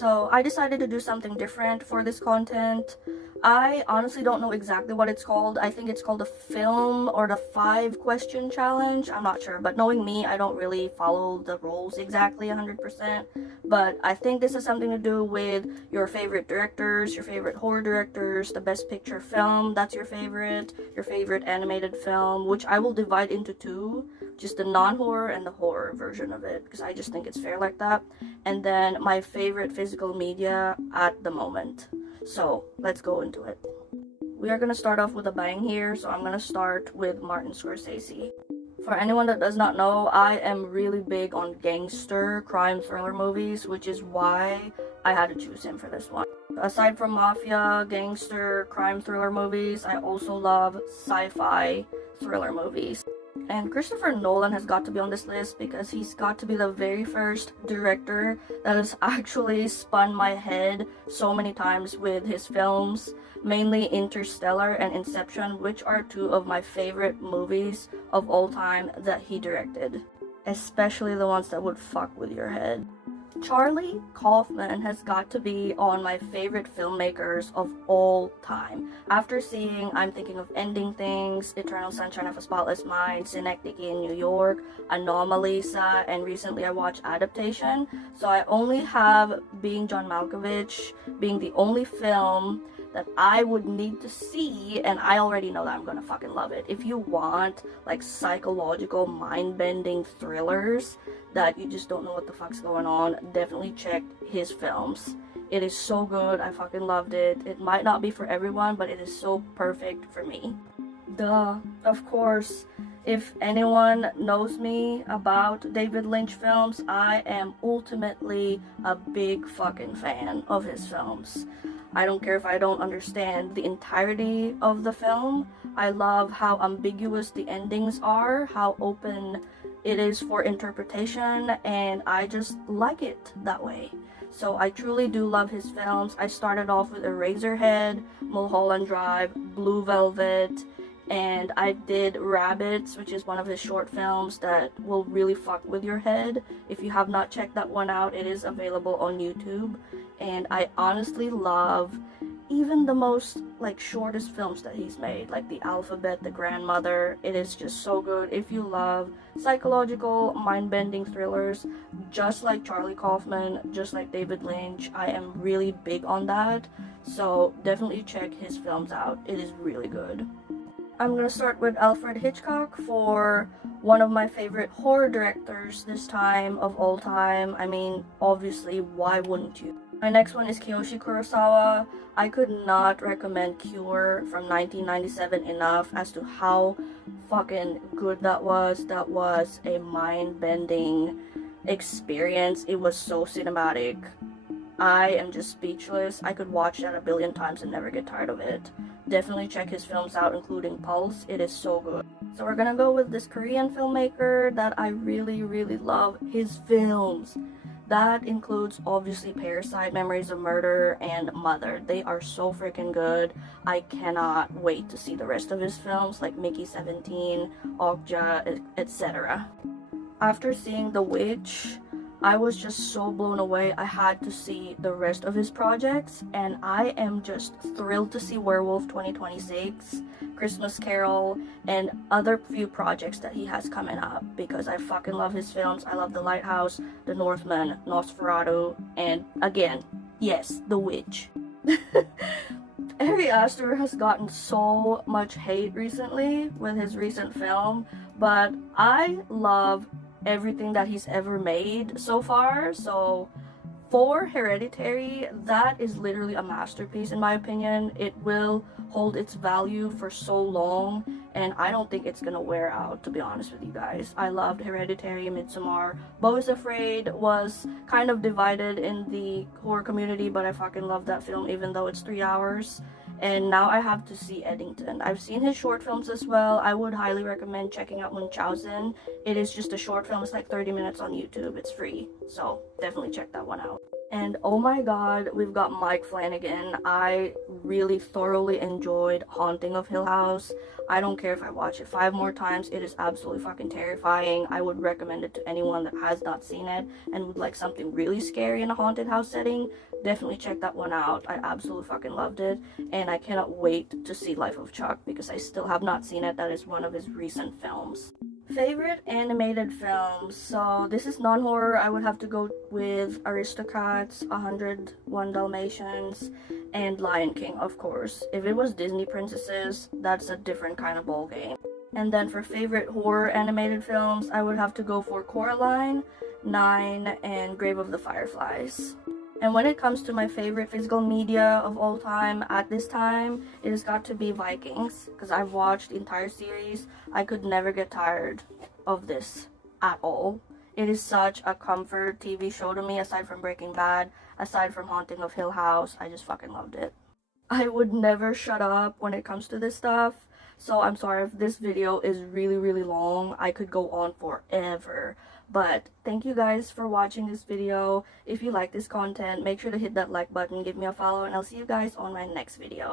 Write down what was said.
So I decided to do something different for this content. I honestly don't know exactly what it's called. I think it's called the film or the 5-question challenge. I'm not sure, but knowing me, I don't really follow the rules exactly 100%. But I think this has something to do with your favorite directors, your favorite horror directors, the best picture film that's your favorite animated film, which I will divide into two, just the non-horror and the horror version of it, because I just think it's fair like that. And then my favorite physical media at the moment. So let's go into it. We are going to start off with a bang here, so I'm going to start with Martin Scorsese. For anyone that does not know, I am really big on gangster crime thriller movies, which is why I had to choose him for this one. Aside from mafia, gangster, crime thriller movies, I also love sci-fi thriller movies. And Christopher Nolan has got to be on this list because he's got to be the very first director that has actually spun my head so many times with his films, mainly Interstellar and Inception, which are two of my favorite movies of all time that he directed, especially the ones that would fuck with your head. Charlie Kaufman has got to be on my favorite filmmakers of all time. After seeing I'm Thinking of Ending Things, Eternal Sunshine of a Spotless Mind, Synecdoche in New York, Anomalisa, and recently I watched Adaptation, so I only have Being John Malkovich being the only film that I would need to see, and I already know that I'm gonna fucking love it. If you want like psychological mind-bending thrillers that you just don't know what the fuck's going on, definitely check his films. It is so good. I fucking loved it. It might not be for everyone, but it is so perfect for me. Duh. Of course, if anyone knows me about David Lynch films, I am ultimately a big fucking fan of his films. I don't care if I don't understand the entirety of the film. I love how ambiguous the endings are, how open it is for interpretation, and I just like it that way. So I truly do love his films. I started off with Eraserhead, Mulholland Drive, Blue Velvet, and I did Rabbits, which is one of his short films that will really fuck with your head. If you have not checked that one out, it is available on YouTube. And I honestly love even the most like shortest films that he's made, like The Alphabet, The Grandmother. It is just so good. If you love psychological, mind-bending thrillers, just like Charlie Kaufman, just like David Lynch, I am really big on that. So definitely check his films out. It is really good. I'm gonna start with Alfred Hitchcock for one of my favorite horror directors this time of all time. I mean, obviously, why wouldn't you? My next one is Kiyoshi Kurosawa. I could not recommend Cure from 1997 enough as to how fucking good that was. That was a mind-bending experience. It was so cinematic. I am just speechless. I could watch that a billion times and never get tired of it. Definitely check his films out, including Pulse. It is so good. So we're gonna go with this Korean filmmaker that I really, really love his films. That includes obviously Parasite, Memories of Murder, and Mother. They are so freaking good. I cannot wait to see the rest of his films like Mickey 17, Okja, etc. After seeing The Witch, I was just so blown away. I had to see the rest of his projects, and I am just thrilled to see Werewolf 2026, Christmas Carol, and other few projects that he has coming up, because I fucking love his films. I love The Lighthouse, The Northman, Nosferatu, and again, yes, The Witch. Ari Aster has gotten so much hate recently with his recent film, but I love everything that he's ever made so far. So for Hereditary, that is literally a masterpiece in my opinion. It will hold its value for so long, and I don't think it's gonna wear out, to be honest with you guys. I loved Hereditary, Midsommar. Beau is Afraid was kind of divided in the horror community, but I fucking love that film even though it's 3 hours. And now I have to see Eddington. I've seen his short films as well. I would highly recommend checking out Munchausen. It is just a short film. It's like 30 minutes on YouTube. It's free. So definitely check that one out. And oh my god, we've got Mike Flanagan. I really thoroughly enjoyed Haunting of Hill House. I don't care if I watch it 5 more times, it is absolutely fucking terrifying. I would recommend it to anyone that has not seen it and would like something really scary in a haunted house setting. Definitely check that one out. I absolutely fucking loved it, and I cannot wait to see Life of Chuck because I still have not seen it. That is one of his recent films. Favorite animated films. So this is non-horror. I would have to go with Aristocats, 101 Dalmatians, and Lion King, of course. If it was Disney princesses, that's a different kind of ball game. And then for favorite horror animated films, I would have to go for Coraline, Nine, and Grave of the Fireflies. And when it comes to my favorite physical media of all time, at this time, it has got to be Vikings. Because I've watched the entire series. I could never get tired of this at all. It is such a comfort TV show to me, aside from Breaking Bad, aside from Haunting of Hill House. I just fucking loved it. I would never shut up when it comes to this stuff. So I'm sorry if this video is really long. I could go on forever. But thank you guys for watching this video. If you like this content, make sure to hit that like button, give me a follow, and I'll see you guys on my next video.